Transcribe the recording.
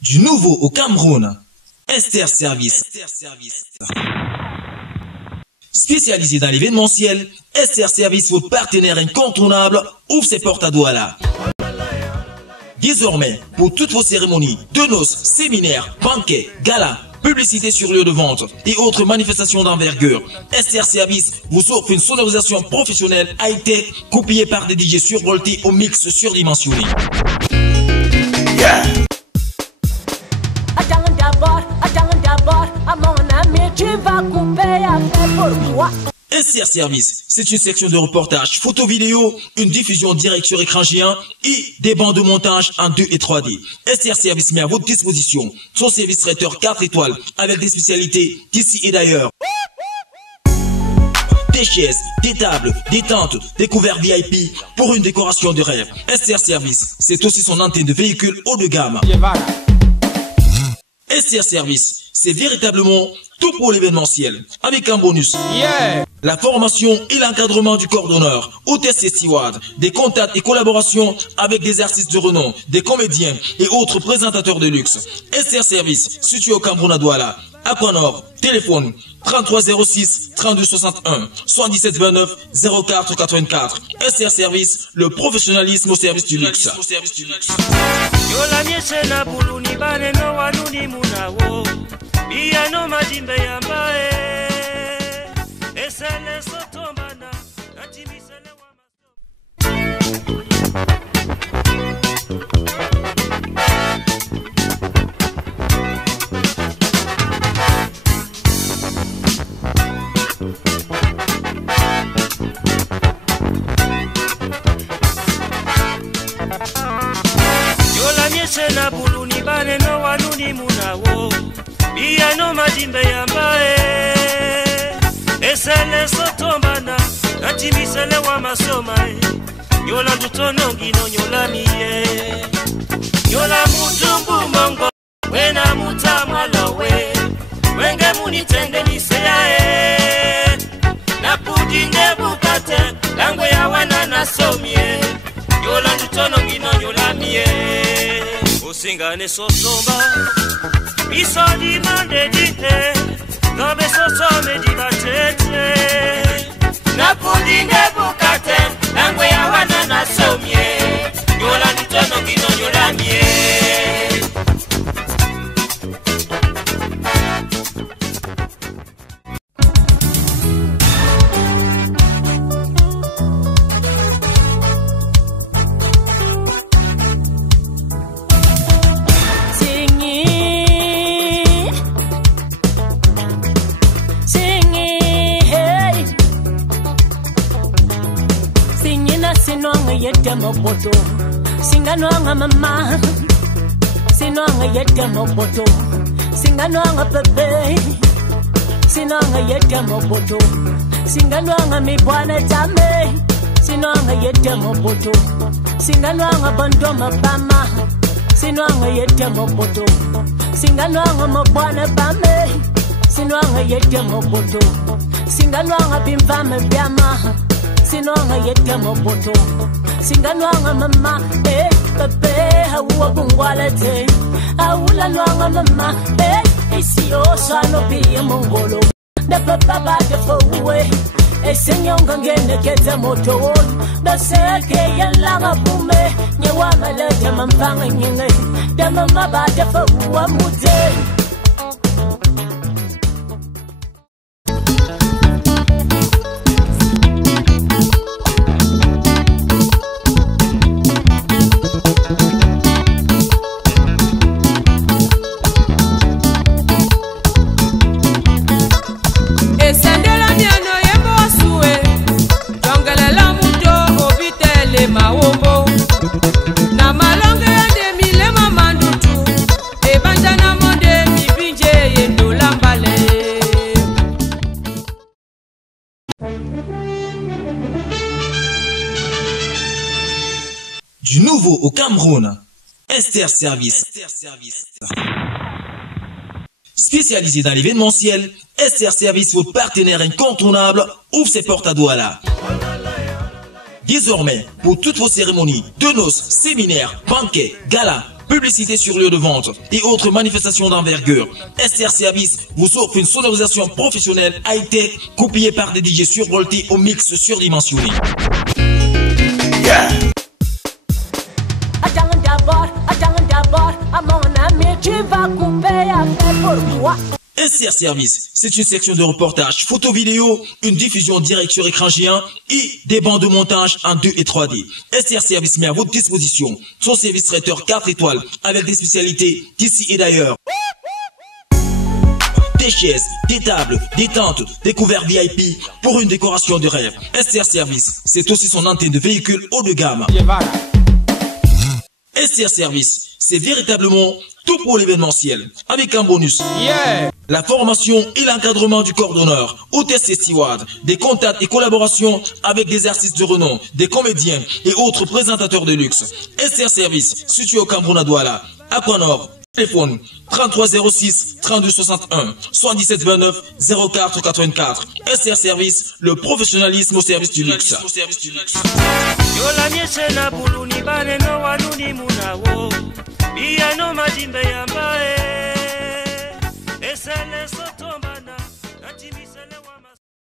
Du nouveau au Cameroun, STR Service. Spécialisé dans l'événementiel, STR Service, votre partenaire incontournable, ouvre ses portes à Douala. Désormais, pour toutes vos cérémonies, de noces, séminaires, banquets, galas, publicité sur lieu de vente et autres manifestations d'envergure, STR Service vous offre une sonorisation professionnelle high-tech copiée par des DJ survoltés au mix surdimensionné. Yeah. STR Service, c'est une section de reportage photo-vidéo, une diffusion directe sur écran géant et des bandes de montage en 2 et 3D. STR Service met à votre disposition son service traiteur 4 étoiles avec des spécialités d'ici et d'ailleurs. Des chaises, des tables, des tentes, des couverts VIP pour une décoration de rêve. STR Service, c'est aussi son antenne de véhicules haut de gamme. STR Service, c'est véritablement tout pour l'événementiel, avec un bonus. La formation et l'encadrement du corps d'honneur, hôtesse et steward, des contacts et collaborations avec des artistes de renom, des comédiens et autres présentateurs de luxe. STR Service, situé au Cameroun à Douala, à Nord, téléphone 3306 3261 7729 04 84. STR Service, le professionnalisme au service du luxe. Na buluni bane no wanuni munawo biya no majimbe yambae esele sotombana ati misele wa masomae yola dutono ngino nyola miye yola mutumbu mongo wena mutamalowe wenge munitende niseae na pudinge bukate langwe ya wana nasomie yola dutono ngino nyola miye Singane sosomba Isodi mande dite Nobe sosome di batete Napudinge bukate Langwe ya wana na somye Yola nitono gino yola mie Moboto singanwanga mama sinwanga yete moboto singanwanga pepe sinwanga yete moboto singanwanga mibwana tame sinwanga yete moboto singanwanga bandoma bama sinwanga yete moboto singanwanga mabwana bame sinwanga yete moboto singanwanga bimvame byama sinwanga yete moboto Singanwanga mama, pepe, hawa bungwalete. Awula nwanga mama, isio sano biya mongolo. Da papa ba de fowe, senyonga ngene kete moto. Da seke yalanga pume, nyewa malete mampanga nyenge. Da mama ba de fowe mute. Du nouveau au Cameroun, STR Service. Spécialisé dans l'événementiel, STR Service, votre partenaire incontournable, ouvre ses portes à Douala. Désormais, pour toutes vos cérémonies de noces, séminaires, banquets, galas, publicité sur lieu de vente et autres manifestations d'envergure, SR Service vous offre une sonorisation professionnelle high-tech copiée par des DJ survoltés au mix surdimensionné. Yeah. SR Service, c'est une section de reportage, photo-vidéo, une diffusion directe sur écran géant et des bandes de montage en 2 et 3D. SR Service met à votre disposition son service traiteur 4 étoiles avec des spécialités d'ici et d'ailleurs. Des chaises, des tables, des tentes, des couverts VIP pour une décoration de rêve. SR Service, c'est aussi son antenne de véhicule haut de gamme. SR Service, c'est véritablement tout pour l'événementiel, avec un bonus. La formation et l'encadrement du corps d'honneur, hôtesse et steward, des contacts et collaborations avec des artistes de renom, des comédiens et autres présentateurs de luxe. SR Service, situé au Cameroun à Douala, Aquanor, téléphone 3306 3261 77 29 04 84. SR Service, le professionnalisme au service du luxe. Yola